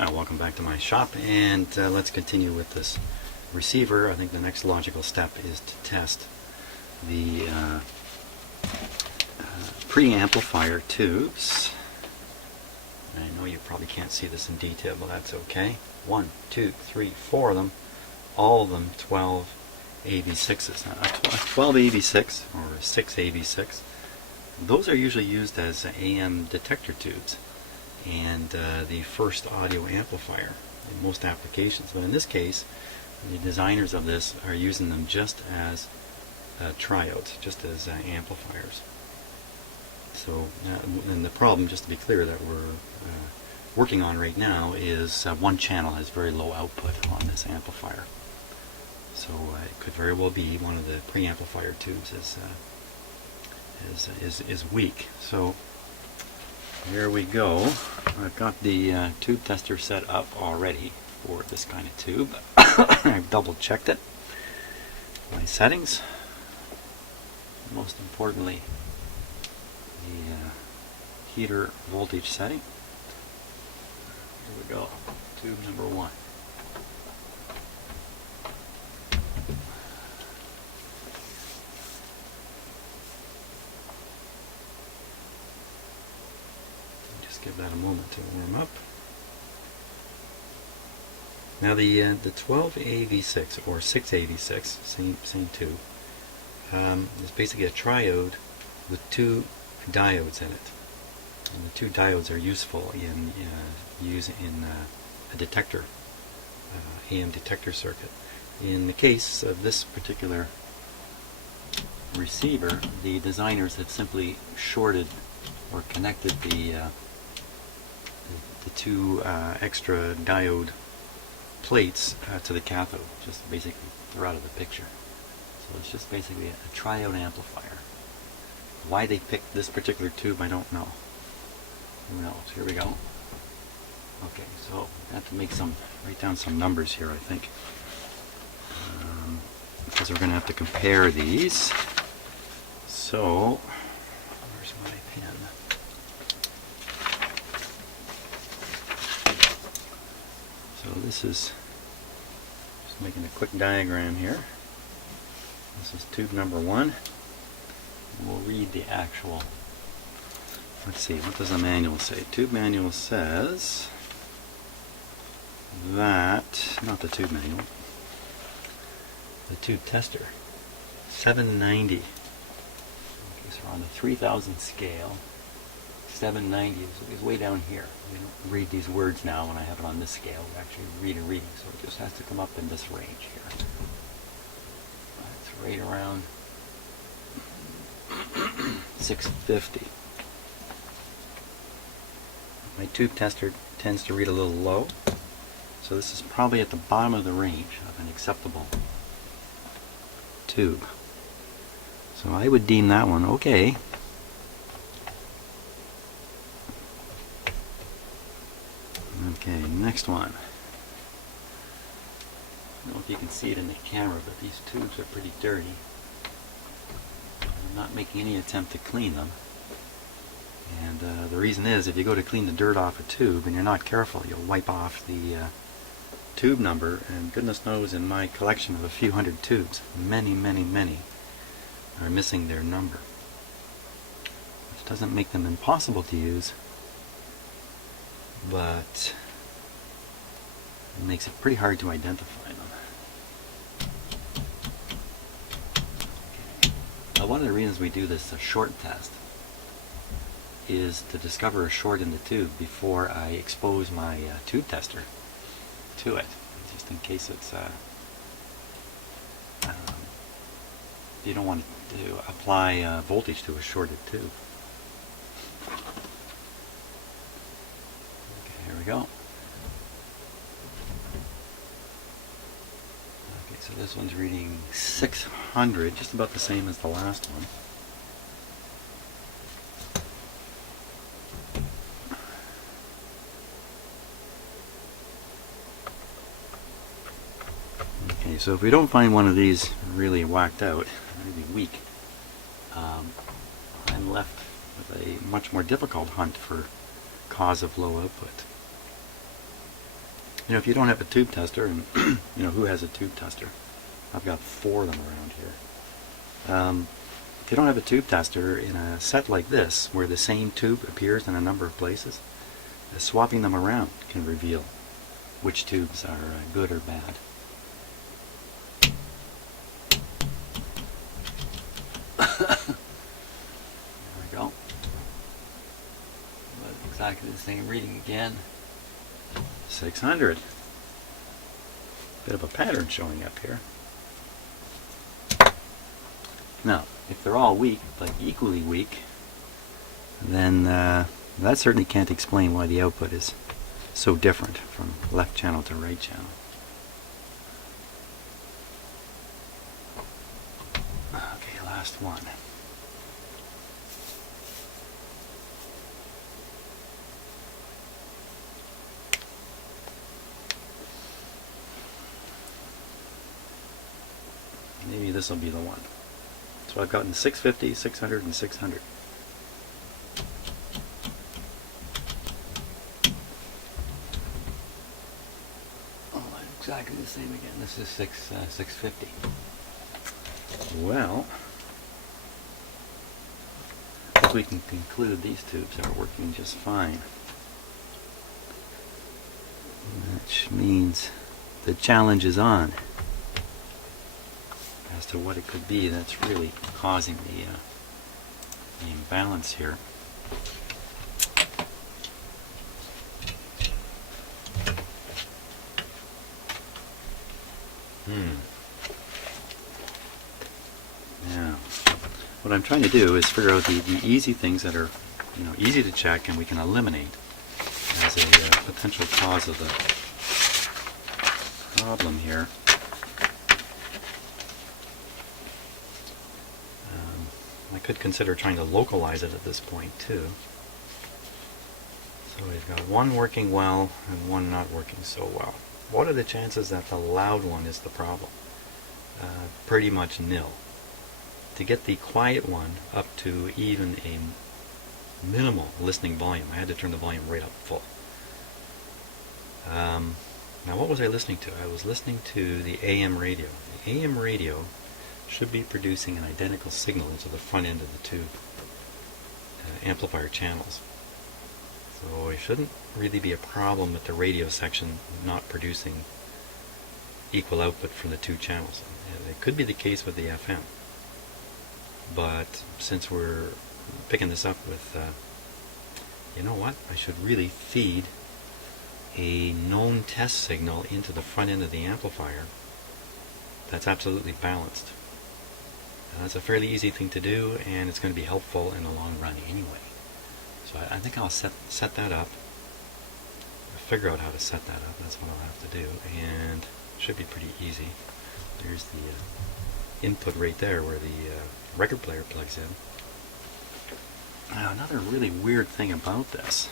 Welcome back to my shop, and let's continue with this receiver. I think the next logical step is to test the preamplifier tubes. I know you probably can't see this in detail, but that's okay. 1, 2, 3, 4 of them, all of them 12 AV6s. 12 AV6 or 6 AV6. Those are usually used as AM detector tubes and the first audio amplifier in most applications. But in this case, the designers of this are using them just as triodes, just as amplifiers. So, and the problem, just to be clear, that we're working on right now is one channel has very low output on this amplifier. So it could very well be one of the preamplifier tubes is weak. So here we go. I've got the tube tester set up already for this kind of tube. I've double checked it. My settings. Most importantly, the heater voltage setting. Here we go. Tube number 1. Give that a moment to warm up. Now the 12 AV6 or 6 AV6, same tube, is basically a triode with 2 diodes in it. And the 2 diodes are useful in a detector, AM detector circuit. In the case of this particular receiver, the designers had simply shorted or connected the 2 extra diode plates to the cathode. Just basically they're out of the picture. So it's just basically a triode amplifier. Why they picked this particular tube, I don't know. Who knows? Here we go. Okay, so I have to write down some numbers here, I think, because we're going to have to compare these. So where's my pen? So this is just making a quick diagram here. This is tube number 1. We'll read the actual. Let's see, what does the manual say? Tube manual says that, not the tube manual, the tube tester, 790. Okay, so we're on the 3000 scale. 790 is way down here. We don't read these words now when I have it on this scale. We actually read a reading, so it just has to come up in this range here. It's right around 650. My tube tester tends to read a little low, so this is probably at the bottom of the range of an acceptable tube. So I would deem that one okay. Okay, next one. I don't know if you can see it in the camera, but these tubes are pretty dirty. I'm not making any attempt to clean them. And the reason is, if you go to clean the dirt off a tube and you're not careful, you'll wipe off the tube number, and goodness knows in my collection of a few hundred tubes, many are missing their number. Which doesn't make them impossible to use, but it makes it pretty hard to identify them. Okay. Now, one of the reasons we do this short test is to discover a short in the tube before I expose my tube tester to it, just in case it's you don't want to apply voltage to a shorted tube. Here we go. Okay, so this one's reading 600, just about the same as the last one. Okay, so if we don't find one of these really whacked out, really weak, I'm left with a much more difficult hunt for cause of low output. You know, if you don't have a tube tester, and you know, who has a tube tester? I've got 4 of them around here. If you don't have a tube tester in a set like this, where the same tube appears in a number of places, swapping them around can reveal which tubes are good or bad. There we go. Exactly the same reading again. 600. Bit of a pattern showing up here. Now, if they're all weak, like equally weak, then that certainly can't explain why the output is so different from left channel to right channel. Okay, last one. Maybe this will be the one. So I've gotten 650, 600, and 600. Oh, exactly the same again. This is 650. Well, I think we can conclude these tubes are working just fine. Which means the challenge is on as to what it could be that's really causing the imbalance here. Now, what I'm trying to do is figure out the easy things that are, you know, easy to check and we can eliminate as a potential cause of the problem here. I could consider trying to localize it at this point too. So we've got one working well and one not working so well. What are the chances that the loud one is the problem? Pretty much nil. To get the quiet one up to even a minimal listening volume, I had to turn the volume right up full. Now what was I listening to? I was listening to the AM radio. The AM radio should be producing an identical signal into the front end of the tube amplifier channels. So it shouldn't really be a problem with the radio section not producing equal output from the 2 channels. It could be the case with the FM. But since we're picking this up with, you know what, I should really feed a known test signal into the front end of the amplifier that's absolutely balanced. That's a fairly easy thing to do, and it's going to be helpful in the long run anyway. So I think I'll set that up, figure out how to set that up. That's what I'll have to do, and it should be pretty easy. There's the input right there where the record player plugs in. Now, another really weird thing about this,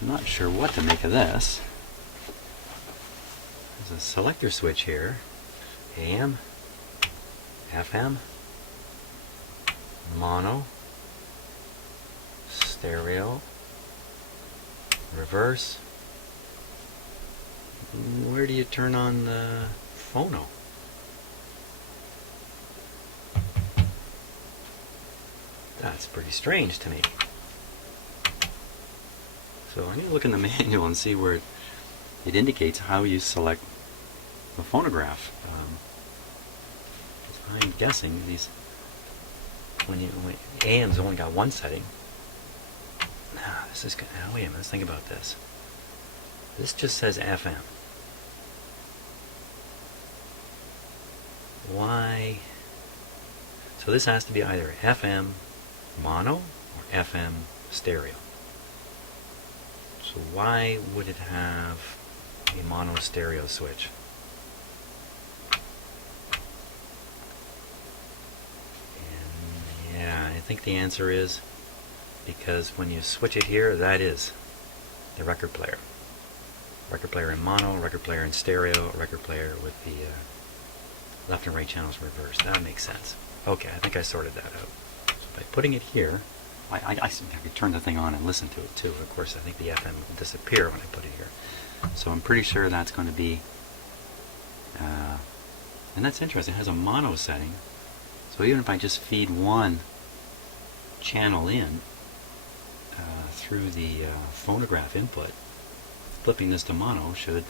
I'm not sure what to make of this. There's a selector switch here, AM, FM, mono, stereo, reverse. Where do you turn on the phono? That's pretty strange to me. So I need to look in the manual and see where it indicates how you select the phonograph. I'm guessing these, when AM's only got one setting. Now this is good. Now wait a minute, let's think about this. This just says FM. Why? So this has to be either FM mono or FM stereo. So why would it have a mono stereo switch? And yeah, I think the answer is because when you switch it here, that is the record player. Record player in mono, record player in stereo, record player with the left and right channels reversed. That makes sense. Okay, I think I sorted that out. So by putting it here, I could turn the thing on and listen to it too. Of course, I think the FM will disappear when I put it here. So I'm pretty sure that's going to be, and that's interesting, it has a mono setting. So even if I just feed one channel in through the phonograph input, flipping this to mono should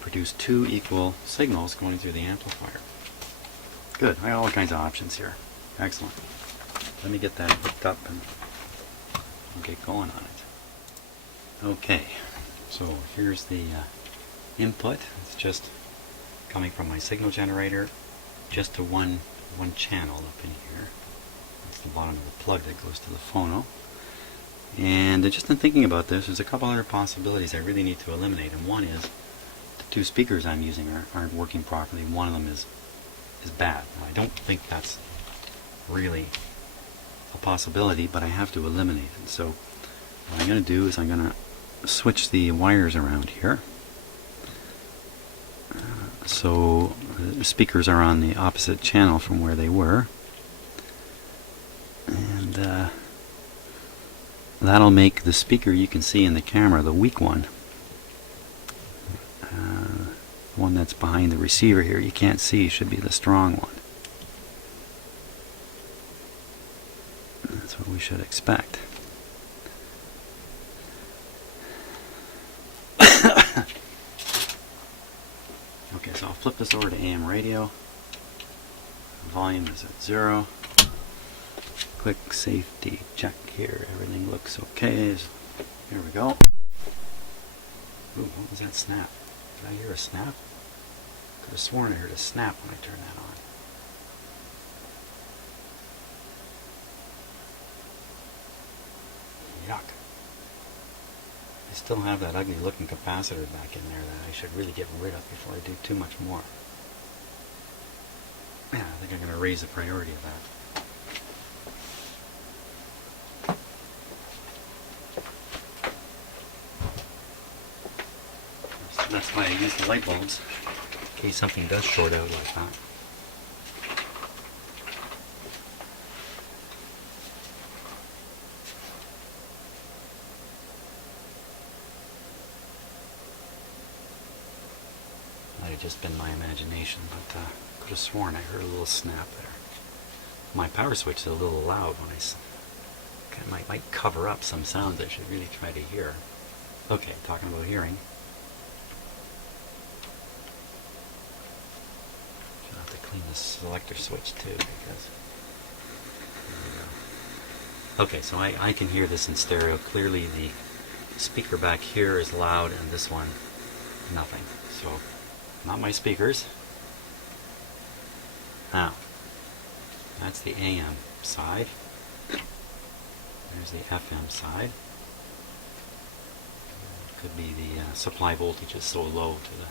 produce two equal signals going through the amplifier. Good, I got all kinds of options here. Excellent. Let me get that hooked up and we'll get going on it. Okay, so here's the input. It's just coming from my signal generator just to one channel up in here. That's the bottom of the plug that goes to the phono. And just in thinking about this, there's a couple other possibilities I really need to eliminate. And one is the two speakers I'm using aren't working properly. One of them is bad. Now, I don't think that's really a possibility, but I have to eliminate it. So what I'm going to do is I'm going to switch the wires around here. So the speakers are on the opposite channel from where they were. And that'll make the speaker you can see in the camera, the weak one. One that's behind the receiver here, you can't see, should be the strong one. That's what we should expect. Okay, so I'll flip this over to AM radio. Volume is at 0. Quick safety check here. Everything looks okay. Here we go. Ooh, what was that snap? Did I hear a snap? Could have sworn I heard a snap when I turned that on. Yuck. I still have that ugly looking capacitor back in there that I should really get rid of before I do too much more. Yeah, I think I'm going to raise the priority of that. That's why I use the light bulbs, in case something does short out like that. Might have just been my imagination, but could have sworn I heard a little snap there. My power switch is a little loud when I might cover up some sounds I should really try to hear. Okay, talking about hearing. Clean the selector switch too, because okay, so I can hear this in stereo. Clearly the speaker back here is loud and this one nothing. So not my speakers. Now that's the AM side. There's the FM side. Could be the supply voltage is so low to the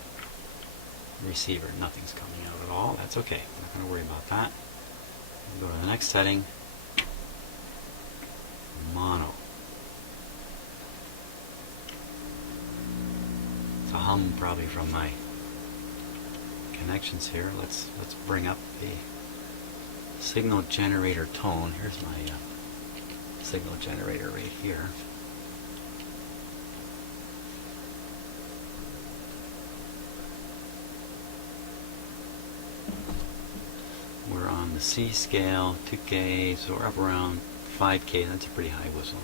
receiver, nothing's coming out at all. That's okay. I'm not going to worry about that. Go to the next setting. Mono. It's a hum probably from my connections here. Let's bring up the signal generator tone. Here's my signal generator right here. We're on the C scale, 2K, so we're up around 5K. That's a pretty high whistle.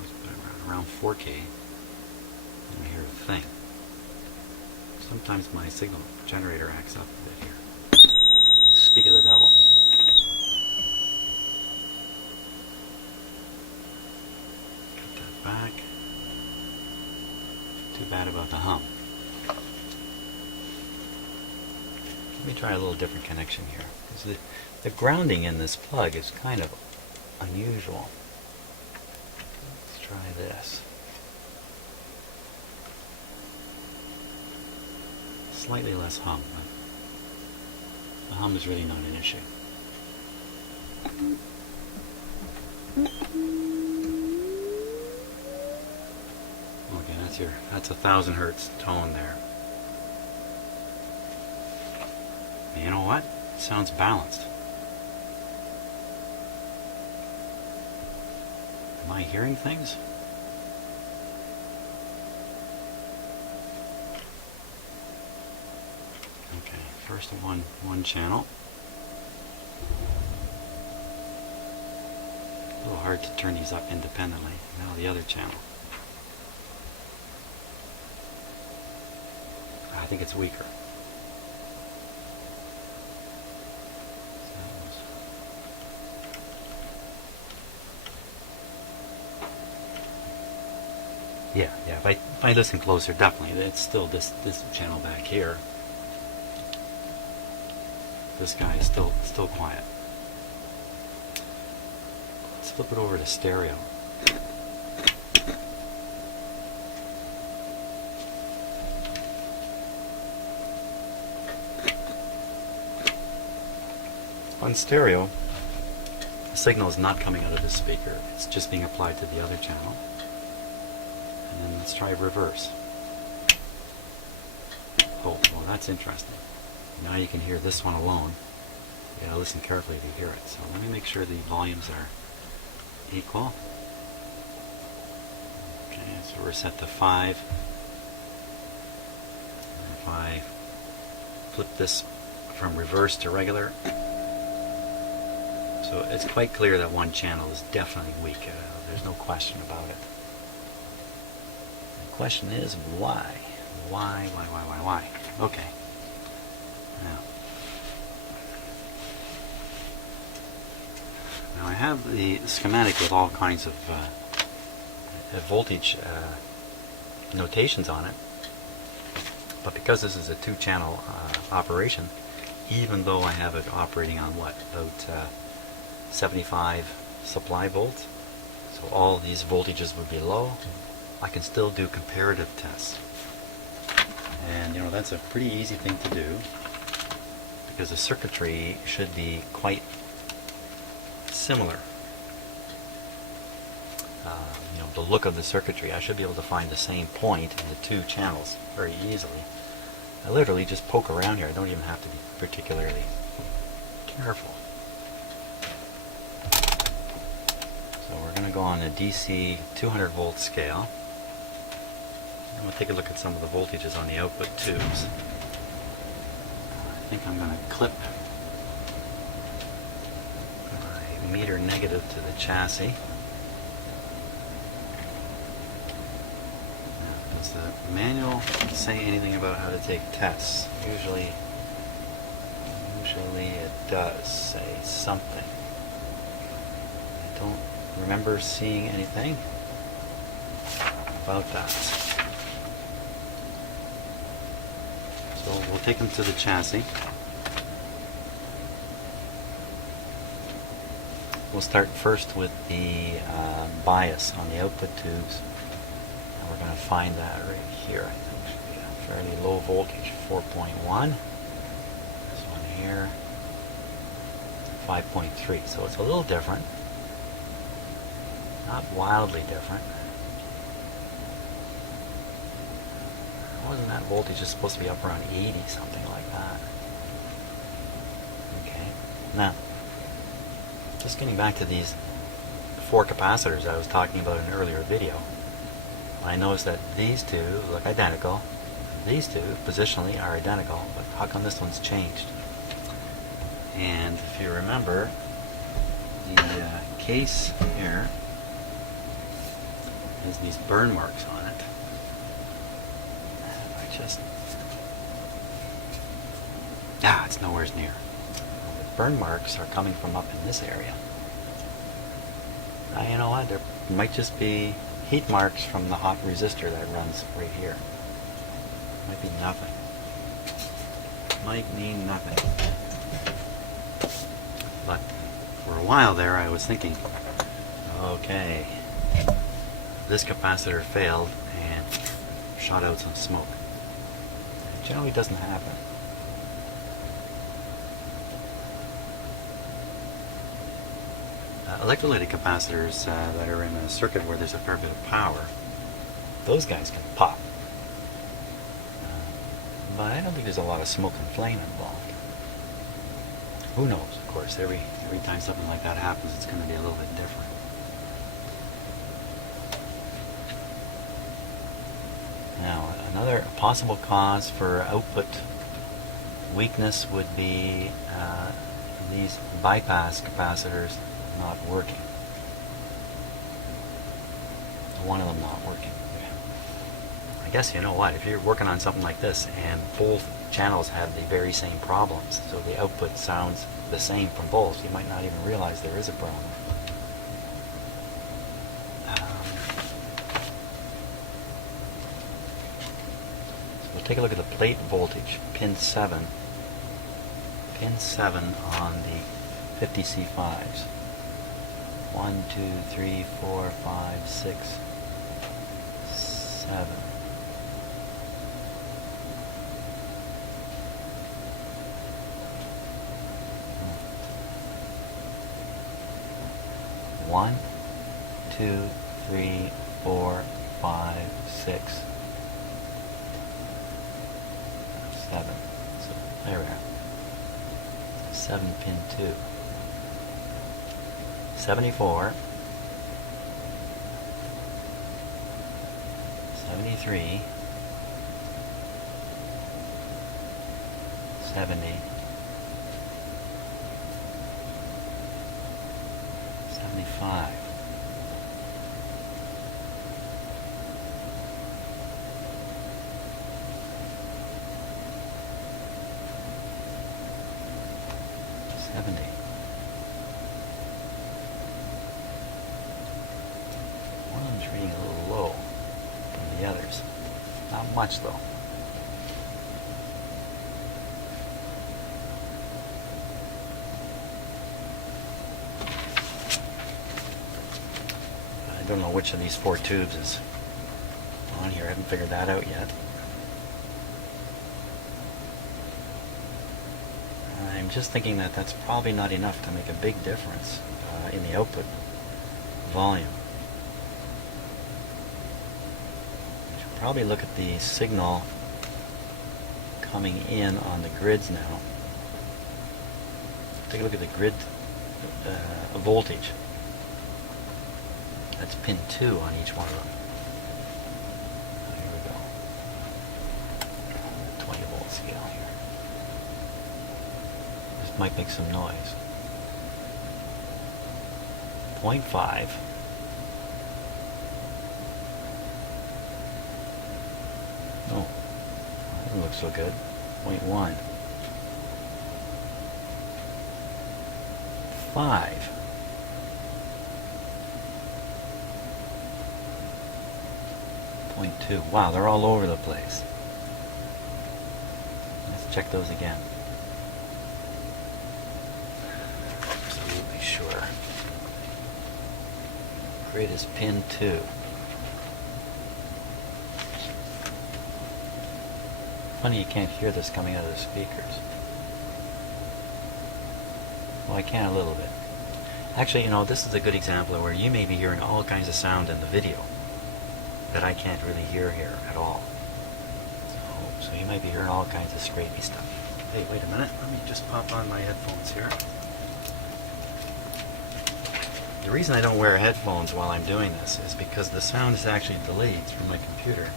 Around 4K. And I hear the thing. Sometimes my signal generator acts up a bit here. Speak of the devil. Cut that back. Too bad about the hum. Let me try a little different connection here. The grounding in this plug is kind of unusual. Let's try this. Slightly less hum, but the hum is really not an issue. Okay, that's 1,000 hertz tone there. You know what? It sounds balanced. Am I hearing things? First one channel. A little hard to turn these up independently. Now the other channel. I think it's weaker. Yeah. If I listen closer, definitely, it's still this channel back here. This guy is still quiet. Let's flip it over to stereo. On stereo, the signal is not coming out of this speaker. It's just being applied to the other channel. And then let's try reverse. Oh, well, that's interesting. Now you can hear this one alone. You gotta listen carefully to hear it. So let me make sure the volumes are equal. Okay, so we're set to 5. And if I flip this from reverse to regular, so it's quite clear that one channel is definitely weak. There's no question about it. The question is why? Why? Okay. Now I have the schematic with all kinds of voltage notations on it, but because this is a 2-channel operation, even though I have it operating on what, about 75 supply volts, so all these voltages would be low, I can still do comparative tests. And that's a pretty easy thing to do, because the circuitry should be quite similar. The look of the circuitry, I should be able to find the same point in the 2 channels very easily. I literally just poke around here. I don't even have to be particularly careful. So we're going to go on a DC 200 volt scale. I'm going to take a look at some of the voltages on the output tubes. I think I'm going to clip my meter negative to the chassis. Now, does the manual say anything about how to take tests? Usually it does say something. I don't remember seeing anything about that. So we'll take them to the chassis. We'll start first with the bias on the output tubes. And we're going to find that right here. I think it should be a fairly low voltage, 4.1. This one here, 5.3. So it's a little different. Not wildly different. Wasn't that voltage just supposed to be up around 80, something like that? Okay. Now, just getting back to these 4 capacitors I was talking about in an earlier video, I noticed that these 2 look identical. These 2 positionally are identical, but how come this one's changed? And if you remember, the case here has these burn marks on it. It's nowhere near. The burn marks are coming from up in this area. Now you know what, there might just be heat marks from the hot resistor that runs right here. Might be nothing. Might mean nothing. But for a while there I was thinking, okay, this capacitor failed and shot out some smoke. It generally doesn't happen. Electrolytic capacitors that are in a circuit where there's a fair bit of power, those guys can pop. But I don't think there's a lot of smoke and flame involved. Who knows, of course, every time something like that happens, it's going to be a little bit different. Now, another possible cause for output weakness would be these bypass capacitors not working. One of them not working. I guess you know what, if you're working on something like this and both channels have the very same problems, so the output sounds the same from both, you might not even realize there is a problem. So we'll take a look at the plate voltage, pin 7. Pin 7 on the 50C5s. 1, 2, 3, 4, 5, 6, 7. One, 2, 3, 4, 5, 6, 7. So there we are. 7 pin 2. 74, 73, 70, 75. One of them's reading a little low from the others. Not much though. I don't know which of these 4 tubes is on here. I haven't figured that out yet. I'm just thinking that that's probably not enough to make a big difference in the output volume. I should probably look at the signal coming in on the grids now. Take a look at the grid voltage. That's pin 2 on each one of them. Here we go. 20 volt scale here. This might make some noise. 0.5. Oh, that doesn't look so good. 0.1. 5. 0.2. Wow, they're all over the place. Let's check those again. Absolutely sure. Grid is pin 2. Funny you can't hear this coming out of the speakers. Well, I can a little bit. Actually, you know, this is a good example of where you may be hearing all kinds of sound in the video that I can't really hear here at all. So you might be hearing all kinds of scrapey stuff. Hey, wait a minute. Let me just pop on my headphones here. The reason I don't wear headphones while I'm doing this is because the sound is actually delayed through my computer.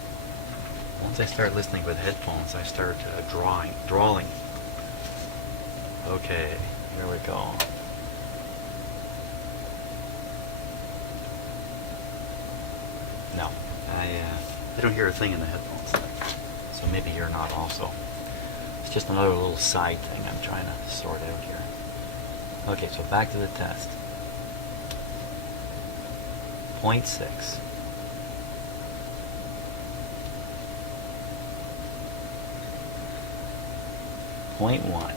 Once I start listening with headphones, I start drawling. Okay, here we go. No, I don't hear a thing in the headphones. So maybe you're not also. It's just another little side thing I'm trying to sort out here. Okay, so back to the test. 0.6. 0.1.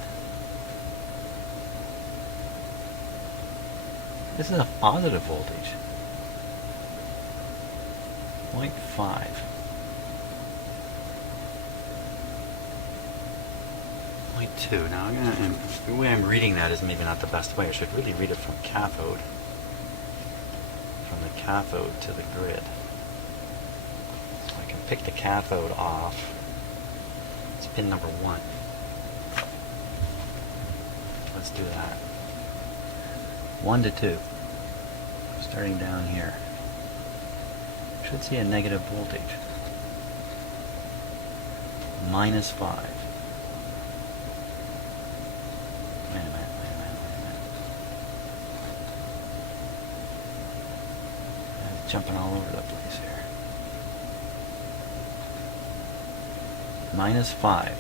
This is a positive voltage. 0.5. 0.2. Now the way I'm reading that is maybe not the best way. I should really read it from cathode. From the cathode to the grid. So I can pick the cathode off. It's pin number 1. Let's do that. 1 to 2. Starting down here. Should see a negative voltage. -5. Wait a minute. It's jumping all over the place here. -5.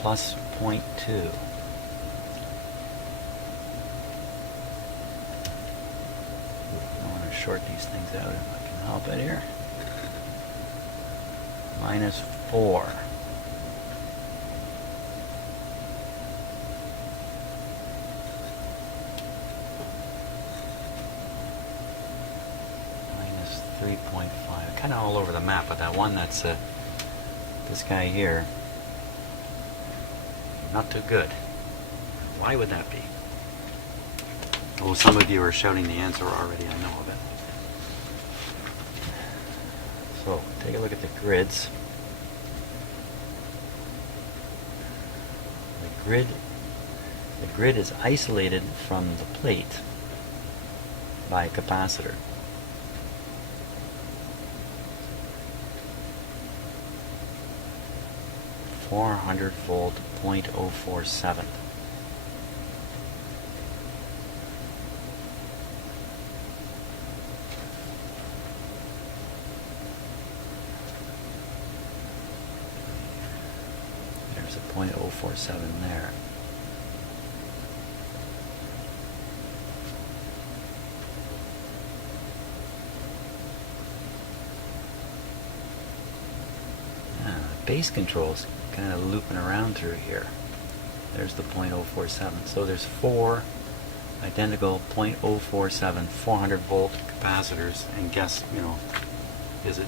Plus 0.2. I want to short these things out if I can help it here. -4. -3.5. Kind of all over the map, but that one that's this guy here, not too good. Why would that be? Oh, some of you are shouting the answer already, I know of it. So, take a look at the grids. The grid is isolated from the plate by a capacitor. .400-volt 0.047. There's a 0.047 there. Base controls kind of looping around through here. There's the 0.047. So there's 4 identical 0.047 400-volt capacitors, and guess, is it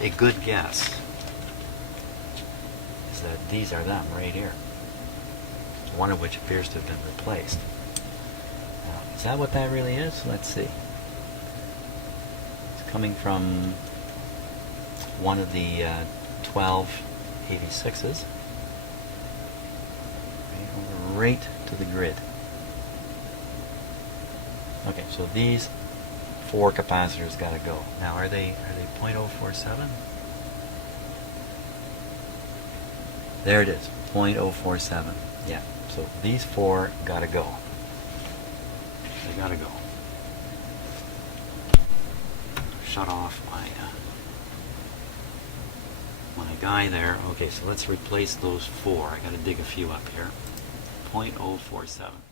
a good guess is that these are them right here, one of which appears to have been replaced. Now, is that what that really is? Let's see. It's coming from one of the 1286s right to the grid. Okay, so these 4 capacitors got to go. Now, are they 0.047? There it is, 0.047. Yeah, so these 4 got to go. They got to go. Shut off my guy there. Okay, so let's replace those 4. I got to dig a few up here. 0.047.